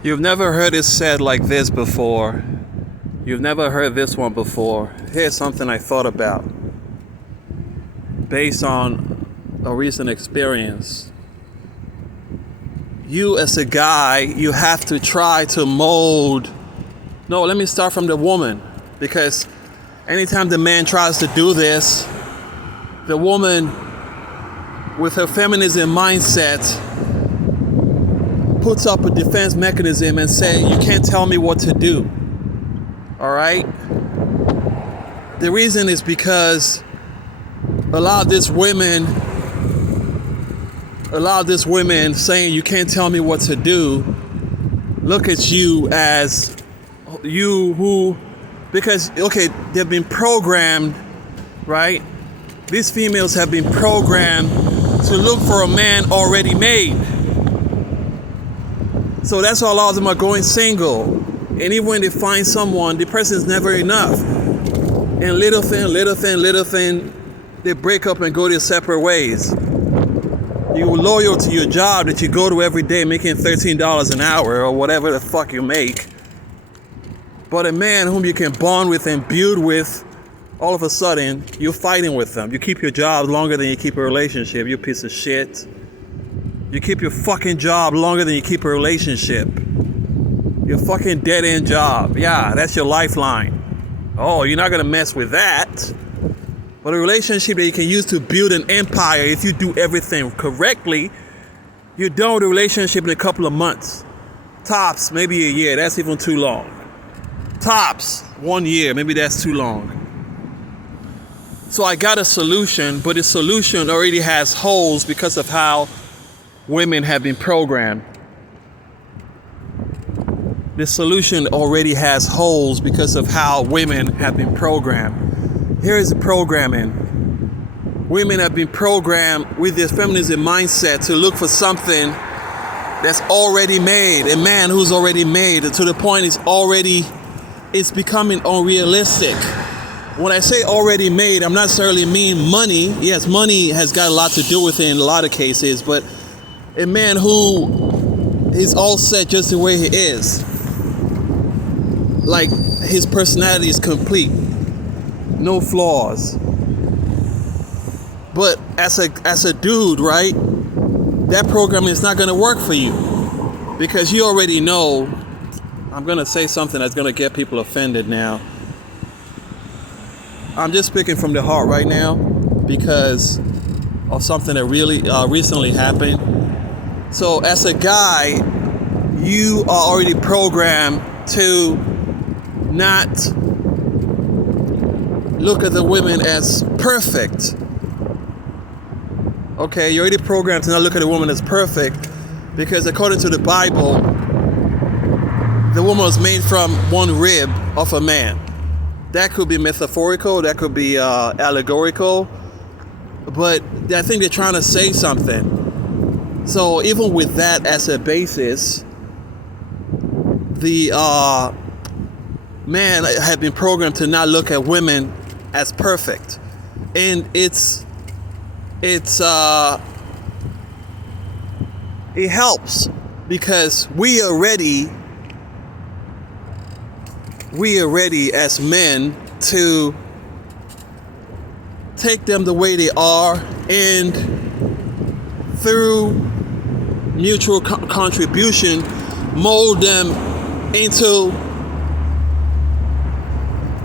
You've never heard it said like this before. You've never heard this one before. Here's something I thought about based on a recent experience. You as a guy, you have to try to mold. No, let me start from the woman, because anytime the man tries to do this, the woman with her feminism mindset puts up a defense mechanism and say, you can't tell me what to do. All right? The reason is because a lot of these women saying you can't tell me what to do, look at you as you who, because, okay, they've been programmed, right? These females have been programmed to look for a man already made. So that's why a lot of them are going single. And even when they find someone, the person's never enough. And little thing, they break up and go their separate ways. You're loyal to your job that you go to every day making $13 an hour or whatever the fuck you make. But a man whom you can bond with and build with, all of a sudden, you're fighting with them. You keep your job longer than you keep a relationship, you piece of shit. You keep your fucking job longer than you keep a relationship. Your fucking dead-end job. Yeah, that's your lifeline. Oh, you're not gonna mess with that. But a relationship that you can use to build an empire, if you do everything correctly, you're done with a relationship in a couple of months. Tops, maybe a year. That's even too long. Tops, 1 year. Maybe that's too long. So I got a solution, but the solution already has holes because of how women have been programmed. The solution already has holes because of how women have been programmed. Here is the programming. Women have been programmed with this feminism mindset to look for something that's already made, a man who's already made, to the point it's becoming unrealistic. When I say already made, I'm not necessarily mean money. Yes, money has got a lot to do with it in a lot of cases, but a man who is all set just the way he is. Like, his personality is complete. No flaws. But as a dude, right, that program is not going to work for you. Because you already know, I'm going to say something that's going to get people offended now. I'm just speaking from the heart right now because of something that really recently happened. So as a guy, you are already programmed to not look at the women as perfect. Okay, you're already programmed to not look at a woman as perfect because according to the Bible, the woman was made from one rib of a man. That could be metaphorical, that could be allegorical, but I think they're trying to say something. So even with that as a basis, the man had been programmed to not look at women as perfect. And it helps because we are ready as men to take them the way they are, and through mutual contribution mold them into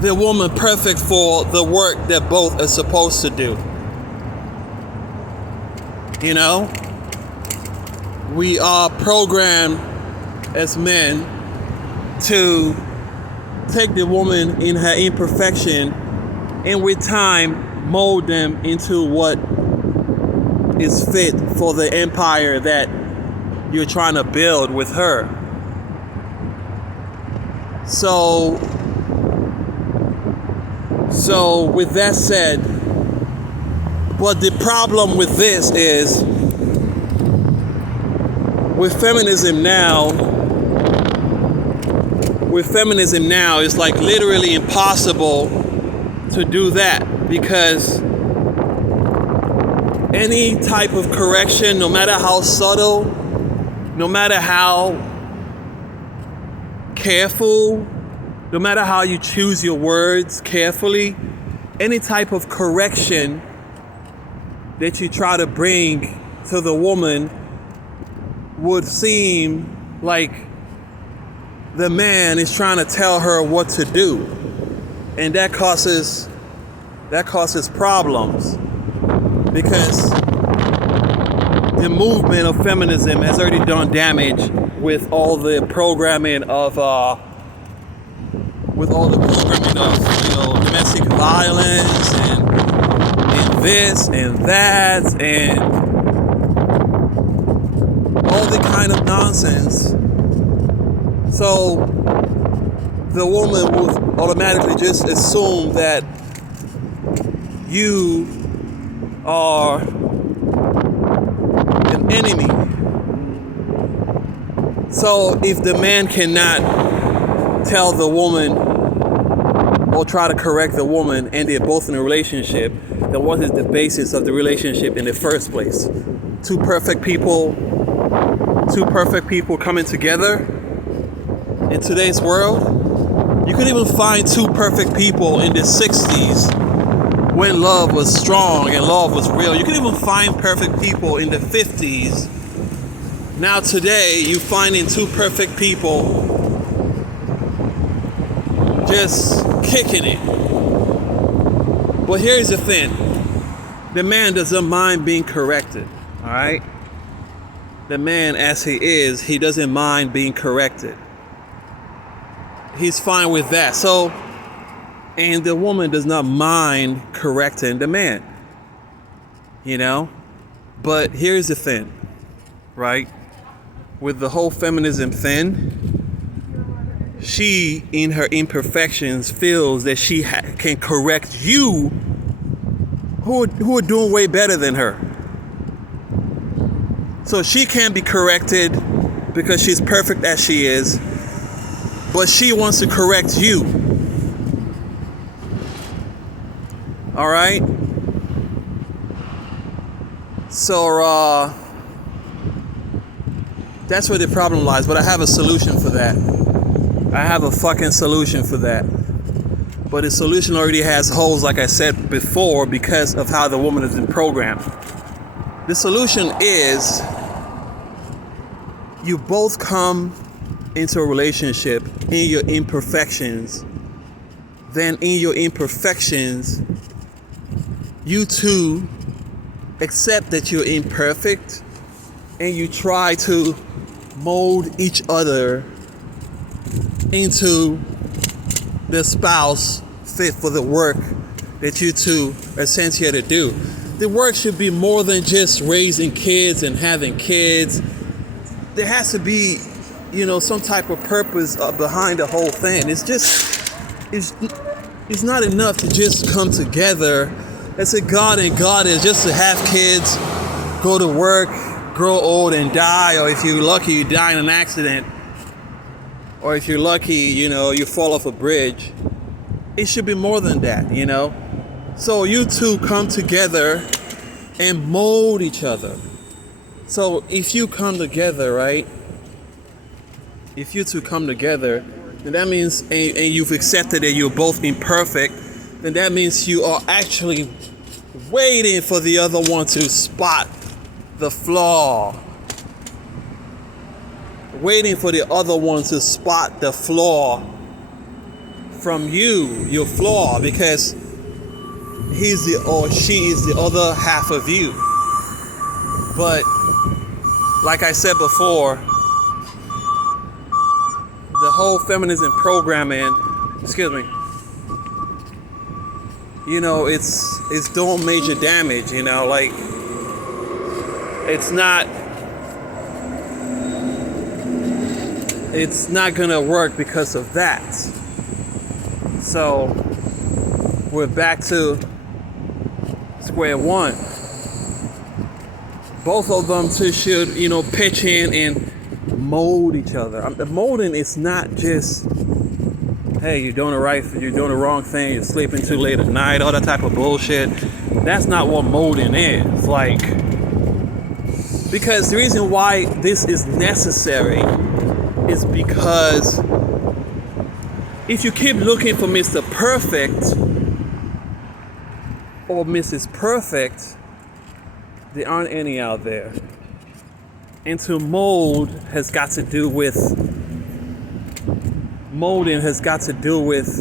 the woman perfect for the work that both are supposed to do. You know, we are programmed as men to take the woman in her imperfection and with time mold them into what is fit for the empire that you're trying to build with her. So with that said, but the problem with this is with feminism now, it's like literally impossible to do that, because any type of correction, no matter how subtle, no matter how careful, no matter how you choose your words carefully, any type of correction that you try to bring to the woman would seem like the man is trying to tell her what to do. And that causes problems, because the movement of feminism has already done damage with all the programming of domestic violence and this and that and all the kind of nonsense. So the woman would automatically just assume that you are an enemy. So if the man cannot tell the woman or try to correct the woman, and they're both in a relationship, then what is the basis of the relationship in the first place? Two perfect people coming together in today's world? You could even find two perfect people in the 60s when love was strong and love was real. You could even find perfect people in the 50s. Now today, you're finding two perfect people just kicking it. But here's the thing. The man doesn't mind being corrected, all right? The man, as he is, he doesn't mind being corrected. He's fine with that. So, and the woman does not mind correcting the man, you know? But here's the thing, right? With the whole feminism thing, she, in her imperfections, feels that she can correct you who are doing way better than her. So she can't be corrected because she's perfect as she is, but she wants to correct you. All right? So, that's where the problem lies, but I have a solution for that. I have a fucking solution for that. But the solution already has holes, like I said before, because of how the woman has been programmed. The solution is you both come into a relationship in your imperfections. Then in your imperfections, you two accept that you're imperfect and you try to mold each other into the spouse fit for the work that you two are sent here to do. The work should be more than just raising kids and having kids. There has to be, some type of purpose behind the whole thing. It's not enough to just come together as a God and goddess just to have kids, go to work, grow old and die, or if you're lucky, you die in an accident. Or if you're lucky, you fall off a bridge. It should be more than that, So you two come together and mold each other. So if you come together, right? If you two come together, then that means, and you've accepted that you're both imperfect, then that means you are actually waiting for the other one to spot the flaw. Waiting for the other one to spot the flaw from you, your flaw, because he's or she is the other half of you. But like I said before, the whole feminism programming, it's doing major damage, like it's not gonna work because of that. So we're back to square one. Both of them too should, pitch in and mold each other. The molding is not just, hey, you're doing the wrong thing, you're sleeping too late at night, all that type of bullshit. That's not what molding is. Because the reason why this is necessary is because if you keep looking for Mr. Perfect or Mrs. Perfect, there aren't any out there. And to mold has got to do with molding has got to do with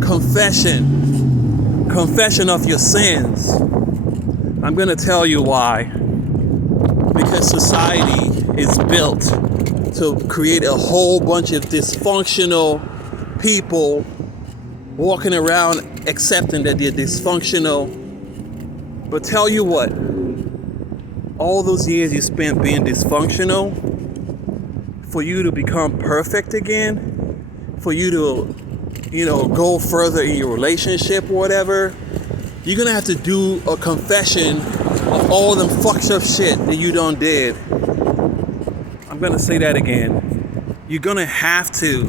confession of your sins. I'm going to tell you why. Because society is built to create a whole bunch of dysfunctional people walking around accepting that they're dysfunctional. But tell you what, all those years you spent being dysfunctional, for you to become perfect again, for you to, go further in your relationship or whatever, you're gonna have to do a confession of all them fucked up shit that you done did. I'm gonna say that again. You're gonna have to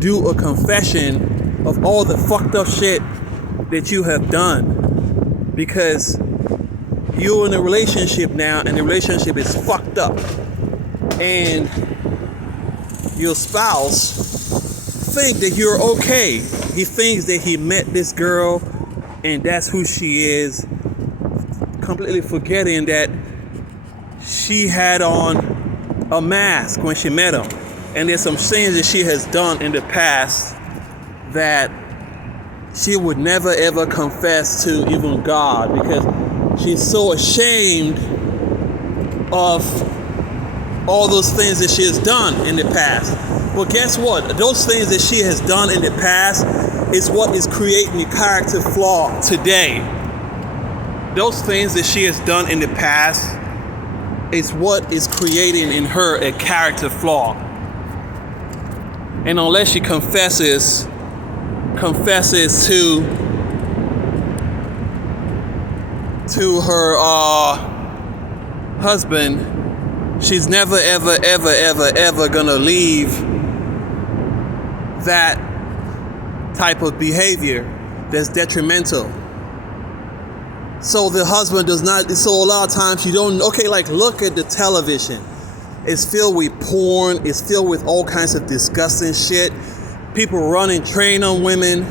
do a confession of all the fucked up shit that you have done, because you're in a relationship now and the relationship is fucked up, and your spouse think that you're okay. He thinks that he met this girl and that's who she is, completely forgetting that she had on a mask when she met him. And there's some things that she has done in the past that she would never ever confess to even God, because she's so ashamed of all those things that she has done in the past. But guess what? Those things that she has done in the past is what is creating the character flaw today. Those things that she has done in the past is what is creating in her a character flaw. And unless she confesses to her husband, she's never ever gonna leave that type of behavior that's detrimental. So the husband does not, so a lot of times you don't, look at the television. It's filled with porn, it's filled with all kinds of disgusting shit. People running train on women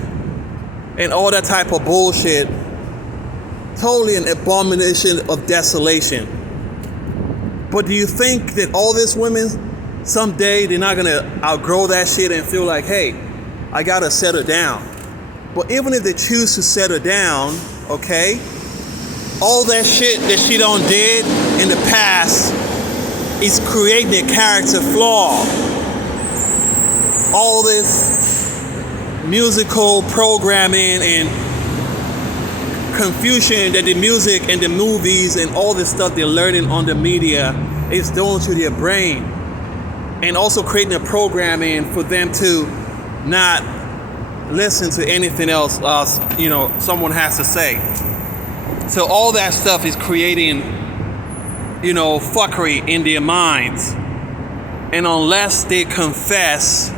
and all that type of bullshit. Totally an abomination of desolation. But do you think that all these women, someday they're not gonna outgrow that shit and feel like, hey, I gotta settle down? But even if they choose to settle down, okay, all that shit that she done did in the past is creating a character flaw. All this musical programming and confusion that the music and the movies and all this stuff they're learning on the media is doing to their brain. And also creating a programming for them to not listen to anything else someone has to say. So all that stuff is creating fuckery in their minds. And unless they confess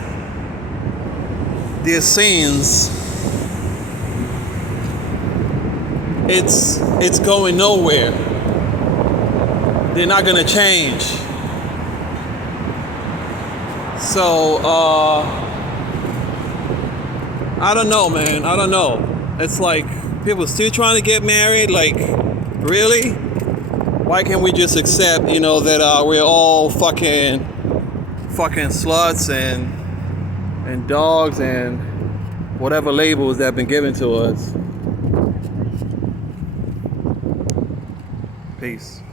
their sins, it's going nowhere. They're not gonna change. So I don't know, man. I don't know. It's like people still trying to get married. Like, really? Why can't we just accept, that we're all fucking sluts and dogs and whatever labels that have been given to us? Peace.